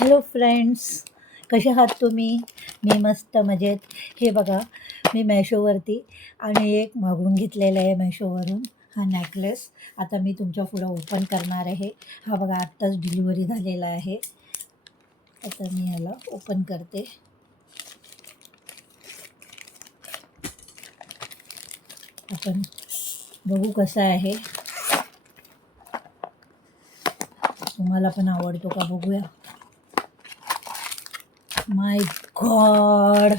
Hello friends, कसे आहात तुम्ही? मी मस्त मजेत. हे बघा, मी मेशोवरती आणि एक मागवून घेतलेलं आहे मेशोवरून हा नेकलेस. आता मी तुमच्या पुढं ओपन करणार आहे. हा बघा, आत्ताच डिलिव्हरी झालेला आहे. आता मी याला ओपन करते. आपण बघू कसा आहे. तुम्हाला पण आवडतो का बघूया. माय गॉड,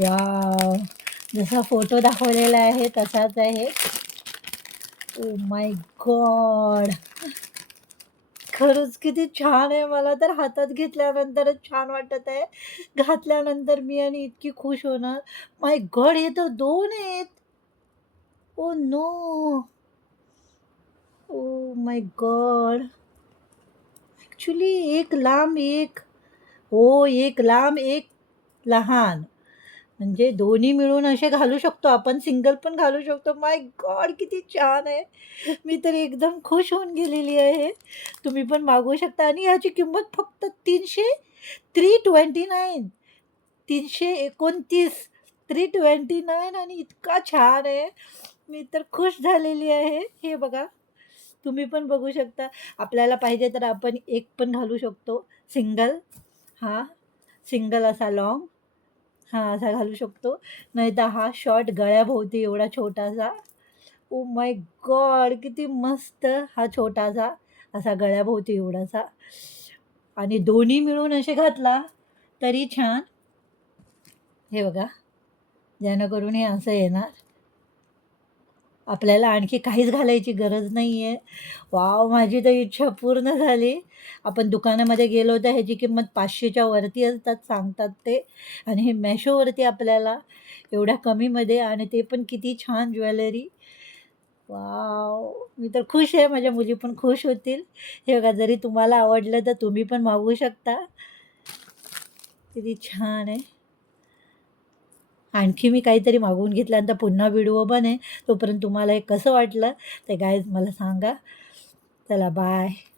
वाव! जसा फोटो दाखवलेला आहे तसाच आहे. ओ माय गॉड, खरंच किती छान आहे. मला तर हातात घेतल्यानंतरच छान वाटत आहे. घातल्यानंतर मी आणि इतकी खुश होणार. माय गॉड, हे तर 2 आहेत. Oh no! Oh my god! Actually एक लांब, एक हो, एक लांब, एक लहान. म्हणजे दोन्ही मिळून असे घालू शकतो आपण, सिंगल पण घालू शकतो. माय गॉड, किती छान आहे. मी तर एकदम खुश होऊन गेलेली आहे. तुम्ही पण मागवू शकता आणि ह्याची किंमत फक्त 329 329 329 आणि इतका छान आहे. मी तर खुश झालेली आहे. हे बघा, तुम्ही पण बघू शकता. आपल्याला पाहिजे तर आपण एक पण घालू शकतो. सिंगल हां, सिंगल असा लाँग हां, असा घालू शकतो. नाहीतर हा शॉर्ट गळ्याभोवती एवढा छोटासा. ओ माय गॉड! किती मस्त हा छोटासा असा गळ्याभोवती एवढासा आणि दोन्ही मिळून असे घातला तरी छान. हे बघा, जेणेकरून हे असं येणार. आपल्याला आणखी काहीच घालायची गरज नाही आहे. वॉव! माझी तर इच्छा पूर्ण झाली. आपण दुकानामध्ये गेलो तर ह्याची किंमत 500च्या वरती असतात सांगतात ते आणि हे Meeshoवरती आपल्याला एवढ्या कमीमध्ये आणि ते पण किती छान ज्वेलरी. वॉव! मी तर खुश आहे. माझ्या मुली पण खुश होतील. हे बघा, जरी तुम्हाला आवडलं तर तुम्ही पण मागवू शकता. किती छान आहे. आणखी मी काहीतरी मागवून घेतल्यानंतर पुन्हा व्हिडिओ बनेल. तोपर्यंत तुम्हाला हे कसं वाटलं ते गाईज मला सांगा. चला बाय.